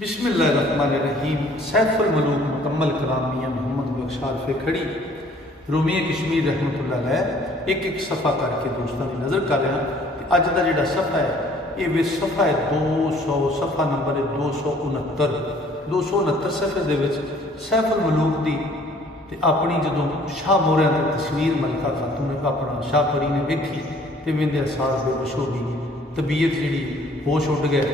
बिस्मिल्लाहिर्रहमानिर्रहीम। सैफुल मलूक मुकम्मल कलाम मियाँ मोहम्मद बख्शाल फिखड़ी रूमी कश्मीर रहमतुल्लाह अलैह एक एक सफ़ा करके दोस्तों की नज़र कर रहा। अज का जोड़ा सफ़ा है ये सफ़ा है 200 सफ़ा नंबर है 269 सफ़े के सैफुल मलूक की अपनी जो शाह मोहरिया की तस्वीर मलका खातून ने अपना शाह परी ने वेखी तो वेंदे एहसास बेहोश हो गई, तबीयत जी होश उड़ गए,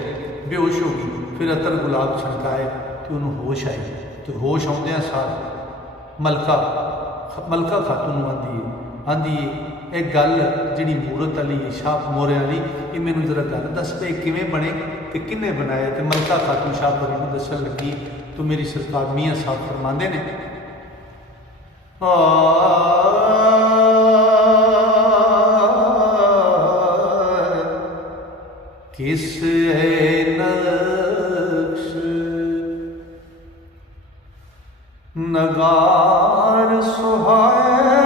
बेहोश हो गई। फिर अतर गुलाब छड़काए तो उन्होंने होश आई, तो होश आउंदिया सार मलका खातून आंदी है एक गल जी मूरत वाली शाह मोहरिया वाली, ये मैनू जरा गल दस पे किवें बने तो किन्ने बनाया। तो मलका खातून शाह परी को दसन लगी तो मेरी सरकार मियाँ साहब फरमाते ने किस नक्श नगार सुहाए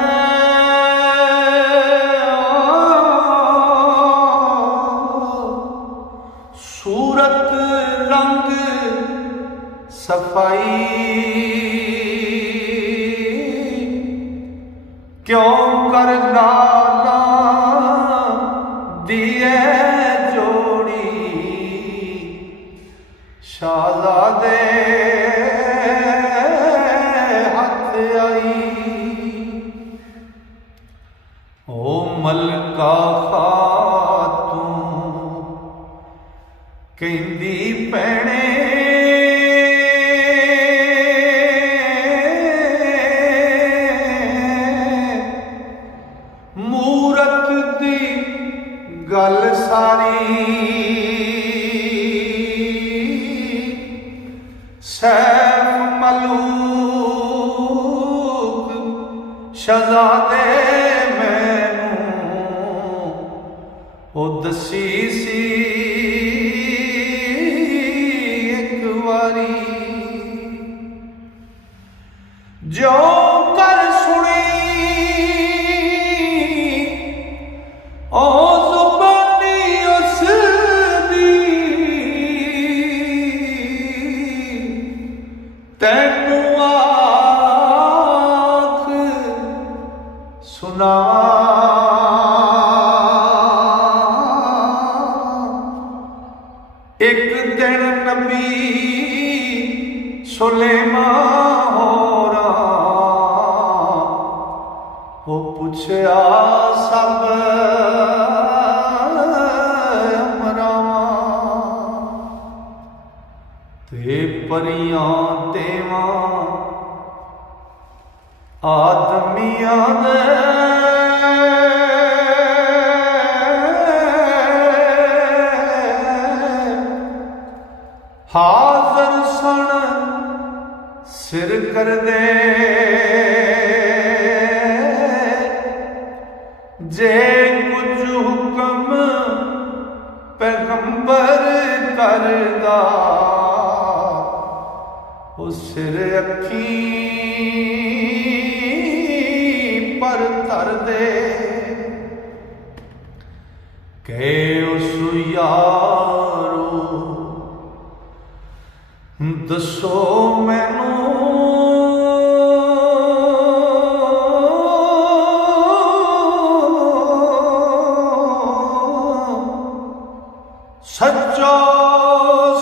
सूरत रंग सफाई क्यों कर नाला दिए जोड़ी शाहज़ादे हाथ आई। ओ मलका खातून कहंदी पैणे मूरत दी गल सारी सैफ मलूक शहज़ादे मैनू ओ दसी सी एक वारी जो कर सुनी ओ ज़ुबानी उस दी तैनू आख सुना। एक दिन नबी सुलेमान होरा वो पूछया सब ते परियां देवां आदमियां दे हाज़र सन सिर कर दे जे कुछ हुक्म पैगंबर करदा ओ सिर अखी पर धर दे के उस यारो दसो मैनू सच्चो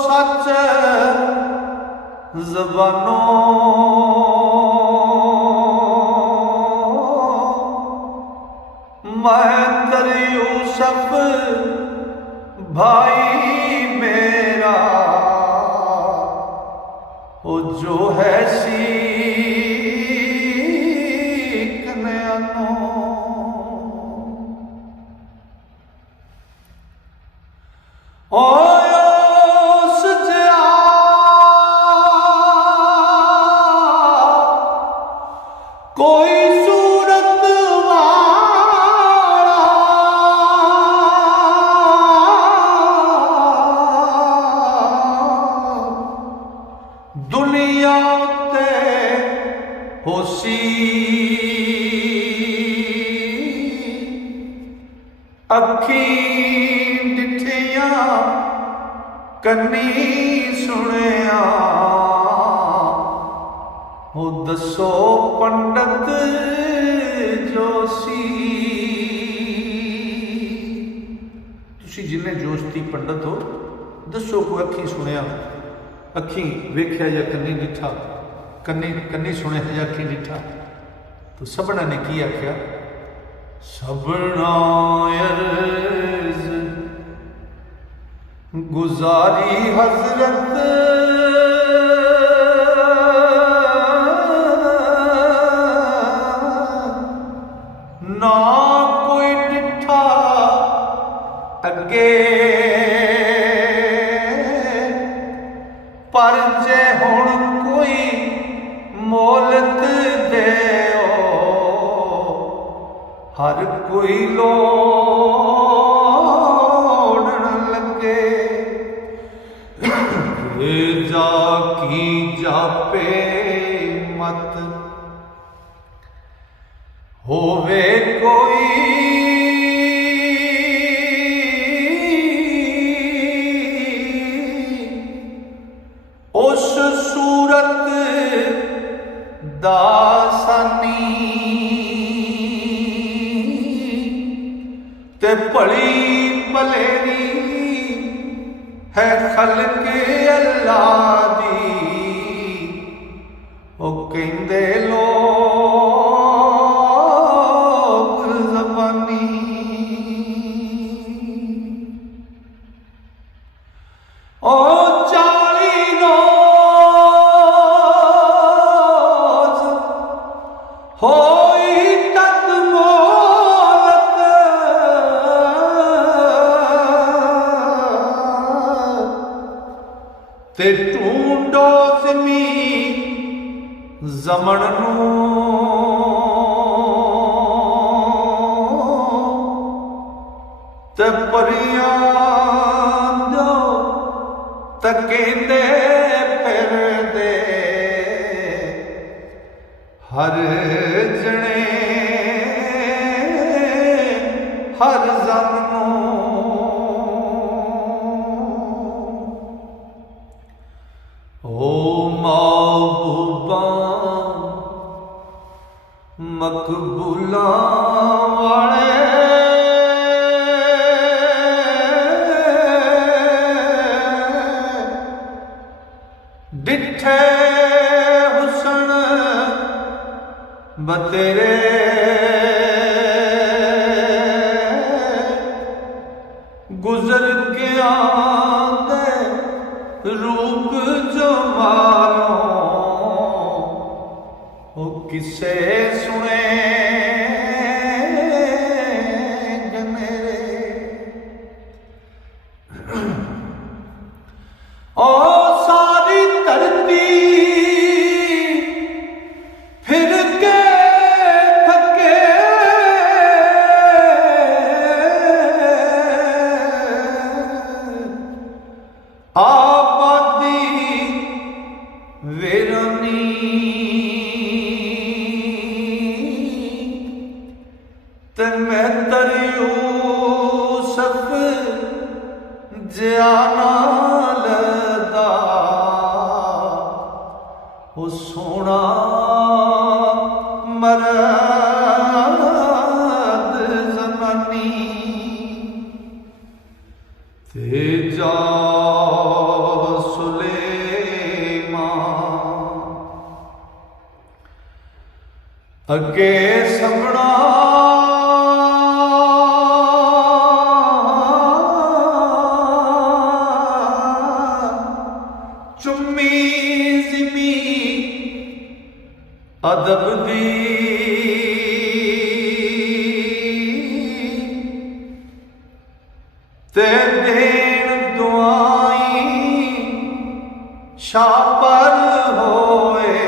सच ज़बानों मैं तेरे यूसुफ भाई मेरा ओ जो है सी कन्यानो ओ सजा कोई सूरत वाला दुनिया ते होसी अखी डिठिया कन्नी सुनिया ओ दसो पंडित जोशी तुसी जिन्ने जोशी पंडित हो दसो को अखी सुनिया अखी वेख्या या कन्नी डिठा कन्नी कन्नी सुनिया या अखी डिठा तो सबना ने की आख्या सबना अर्ज गुजारी हजरत ना कोई डिठा अगे पर जे हुण कोई मोलत दे हर कोई लोड़न लगे जा की जापे मत होवे कोई उस सूरत दासानी ते भली भलेरी है खलक अल्लाह दी ओ कहंदे लोग ज़बानी ओ 40 रोज होई तक मोहलत ते ढूंढो ज़मीन ज़मन नूं ते परियां दो तकेंदे फिरदे हर जने हर जन नूं ओ महबूबा मकबूला वाले डिठे हुसन बतेरे गुजर गया दे रूप जमालों ओ किसे सुने ओ सारी धरती फिर के थके आबादी वेरानी ते मैं यूसुफ जाना लदा ओ सोना मरद ज़मानी ते जा सुलेमान अगे सबना चुम्मी ज़िमी अदब दी ते देन दुआई शापर होए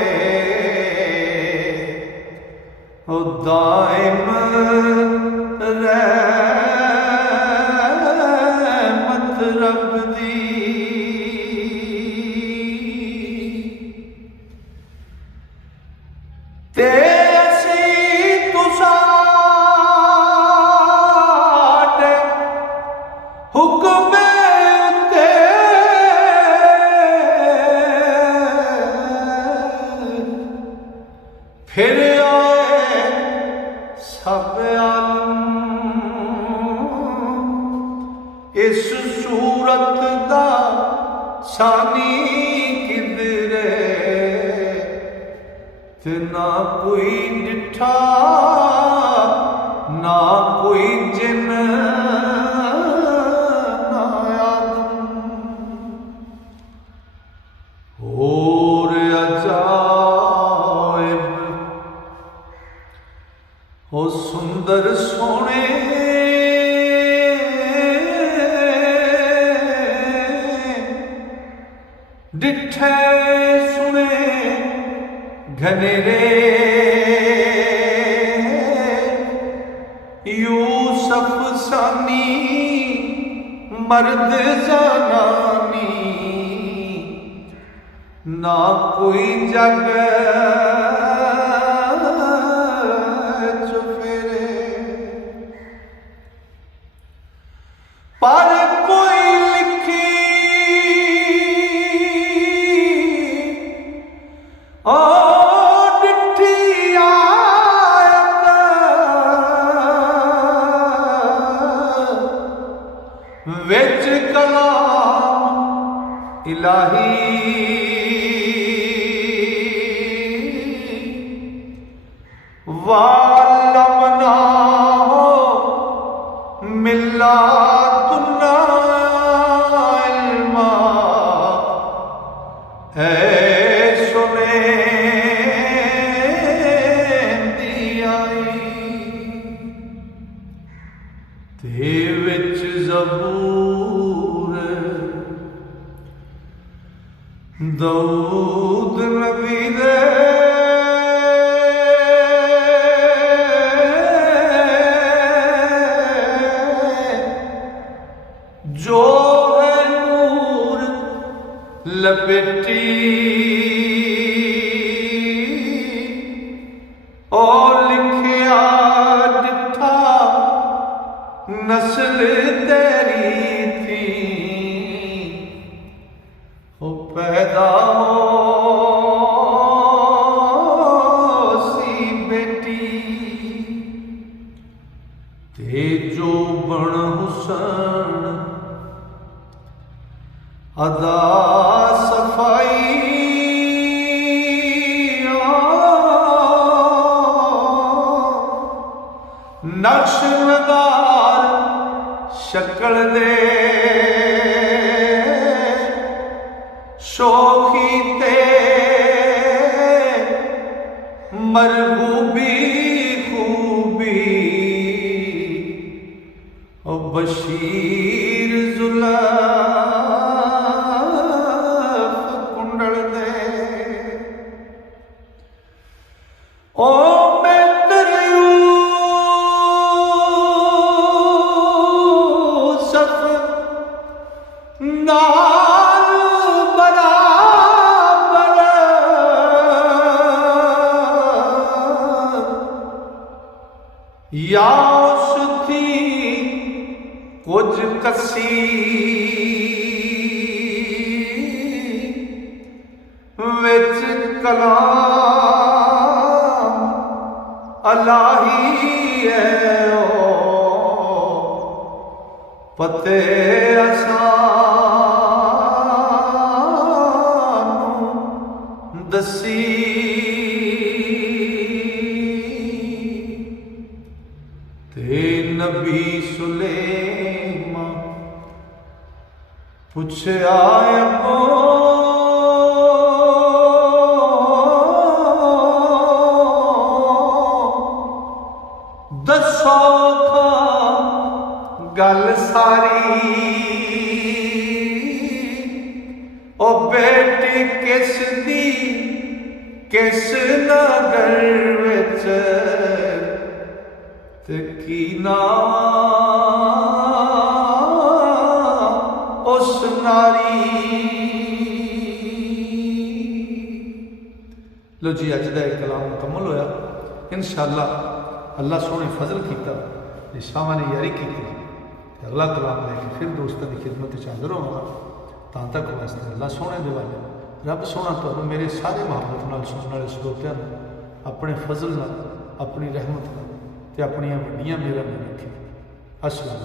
ओ दाइम रहमत रब दी ते असी तुसाडे हुक्म ते सानी किधरे ते ना कोई डिठा ना कोई जिन ना आदम और अजाइब ओ सुंदर सोने डिठे सुने घनेरे यूसुफ सानी मर्द जनानी ना कोई जग चुफेरे पर कोई लिखी डिठी आयत विच कलाम इलाही वालमना मिल्लातुना इल्मा है सुने ते विच ज़बूर दाऊद नबी दे जो है नूर लपेटी और लिखिया डिठा नस्ल तेरी थी ओ पैदा सी बेटी ते जो बण हुसन अदा सफाई नक्श नगार शक्ल दे शोखी ते मरगूबी खूबी ओ बशीर जुल्फ कुंडल दे ओ नाल बराबर या उस थी कुछ कसी विच कलाम अलाही है ओ पते दसी ते नबी सुलेमान पुछया अगो दसो गल सारी ओ बेटी किस दी किस नगर विच ते की नाम उस नारी। लो जी अज का एक कलाम मुकम्मल होया। इंशाअल्लाह अल्लाह सोने फजल किया जी शाह ने यारी की अगला कलाम लेके फिर दोस्तों की खिदमत हाजिर होगा। तां तक वास्ते अल्लाह सोने दे वाले रब सोना तो मेरे सारे मोहब्बत नाल सुनने वाले श्रोतियां अपने फजल नाल अपनी रहमत नाल ते अपनी वड्डियां मेहरां नाल रखे। अस्सलाम।